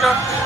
પાછળ.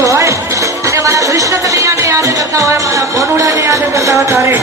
બેઠું હોય અને મારા કૃષ્ણ કનૈયાને યાદ કરતા હોય, મારા ભોનુડાને યાદ કરતા હોય તારે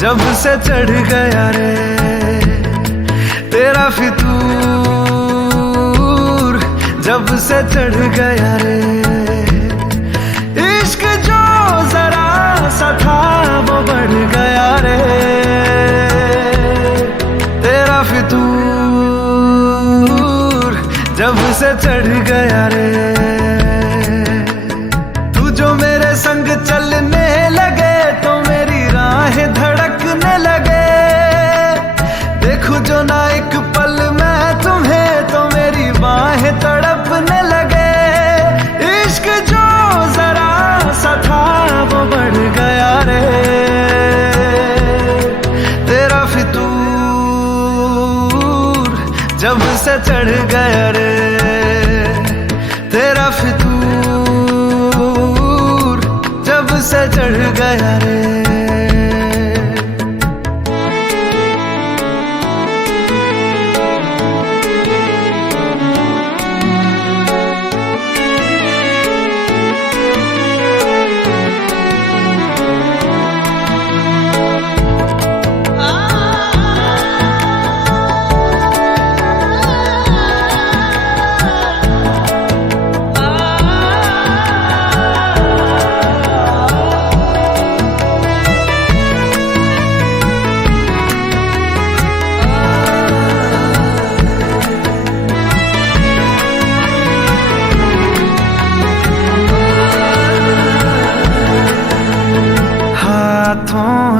जब से चढ़ गया रे तेरा फितूर, जब से चढ़ गया रे इश्क जो जरा सा था वो बढ़ गया रे तेरा फितूर, जब से चढ़ गया रे तू जो मेरे संग चलने लगे तो मेरी राहें धड़कने लगे, देखूं जो ना एक पल मैं तुम्हें तो मेरी बाहें तड़पने लगे, इश्क जो जरा सा था वो बढ़ गया रे तेरा फितूर, जब से चढ़ गया रे तेरा फितूर, जब से चढ़ गया रे।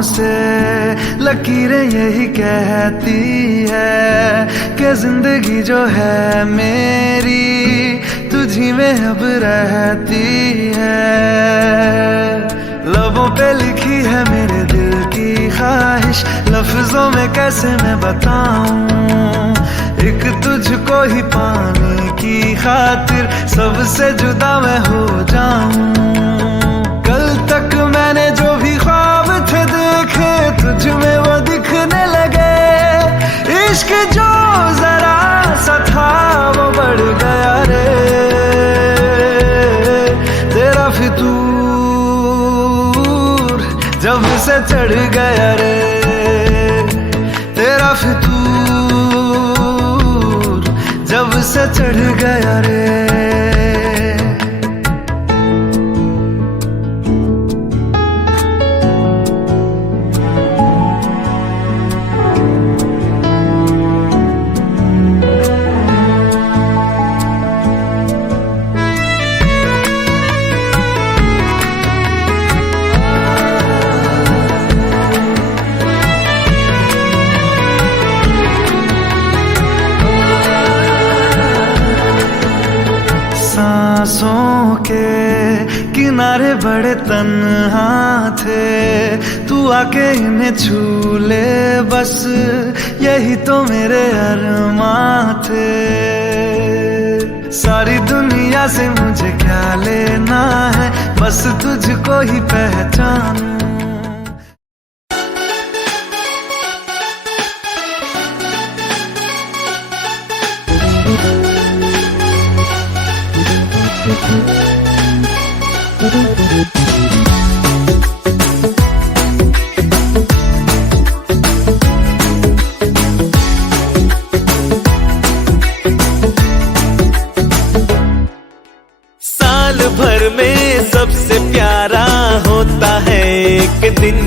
से लकीरें यही कहती है कि जिंदगी जो है मेरी तुझी में अब रहती है। लबों पे लिखी है मेरे दिल की ख्वाहिश, लफ्जों में कैसे मैं बताऊं, एक तुझको ही पाने की खातिर सबसे जुदा मैं हो जाऊं। कल तक मैंने जो भी ख्वाब थे देखे तुझ में वो दिखने लगे, इश्क जो जरा सा था वो बढ़ गया रे, तेरा फितूर जब से चढ़ गया रे, तेरा फितूर जब से चढ़ गया रे। सांसों के किनारे बड़े तन्हा थे, तू आके इन्हें छू ले बस यही तो मेरे अरमां थे। सारी दुनिया से मुझे क्या लेना है, बस तुझको ही पहचानूं। साल भर में सबसे प्यारा होता है एक दिन,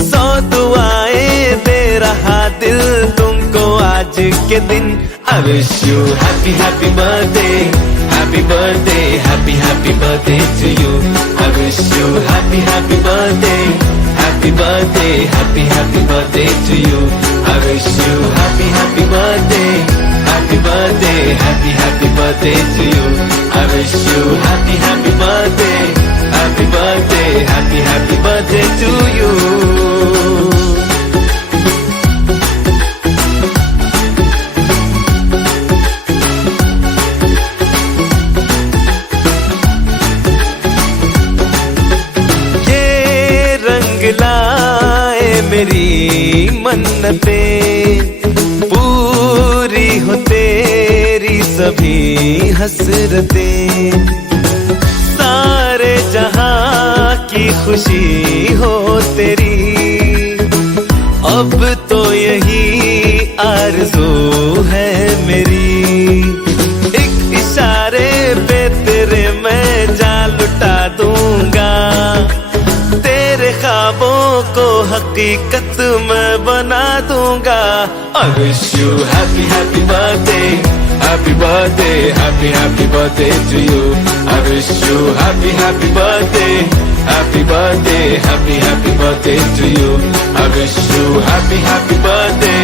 100 दुआएं दे रहा दिल तुमको आज के दिन। I wish you happy happy birthday, happy birthday, happy happy birthday to you. I wish you happy happy birthday, happy birthday, happy happy birthday to you. I wish you happy happy birthday, happy birthday, happy happy birthday to you. I wish you happy happy birthday, happy birthday, happy happy birthday to you. लाए मेरी मन्नतें, पूरी हो तेरी सभी हसरतें, सारे जहां की खुशी हो तेरी, अब तो यही आरज़ू है मेरी। एक इशारे पे तेरे मैं जान लुटा दूंगा, तेरे ख्वाबों को हकीकत मैं बना दूंगा। I wish you happy happy birthday, happy birthday, happy happy birthday to you. I wish you happy happy birthday, happy birthday, happy happy birthday to you. I wish you happy happy birthday,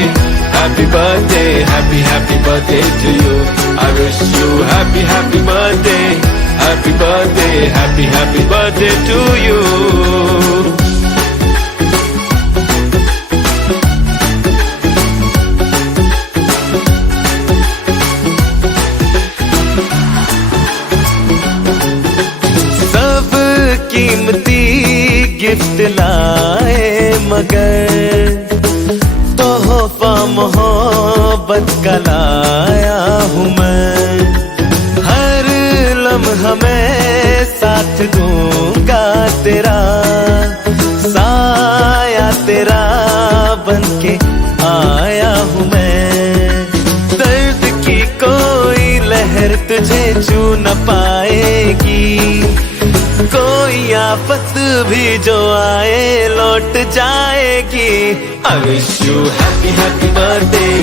happy birthday, happy happy birthday to you. I wish you happy happy birthday, happy birthday, happy happy birthday to you. सब कीमती गिफ्ट लाए मगर तोहफा मोहब्बत का लाया हूँ मैं। हर लम्हा मैं साथ दूंगा तेरा, साया तेरा बनके आया हूँ मैं। दर्द की कोई लहर तुझे छू न पाएगी, कोई आफत भी जो आए लौट जाएगी। I wish you happy happy birthday,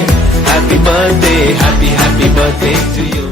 happy birthday, happy happy birthday to you.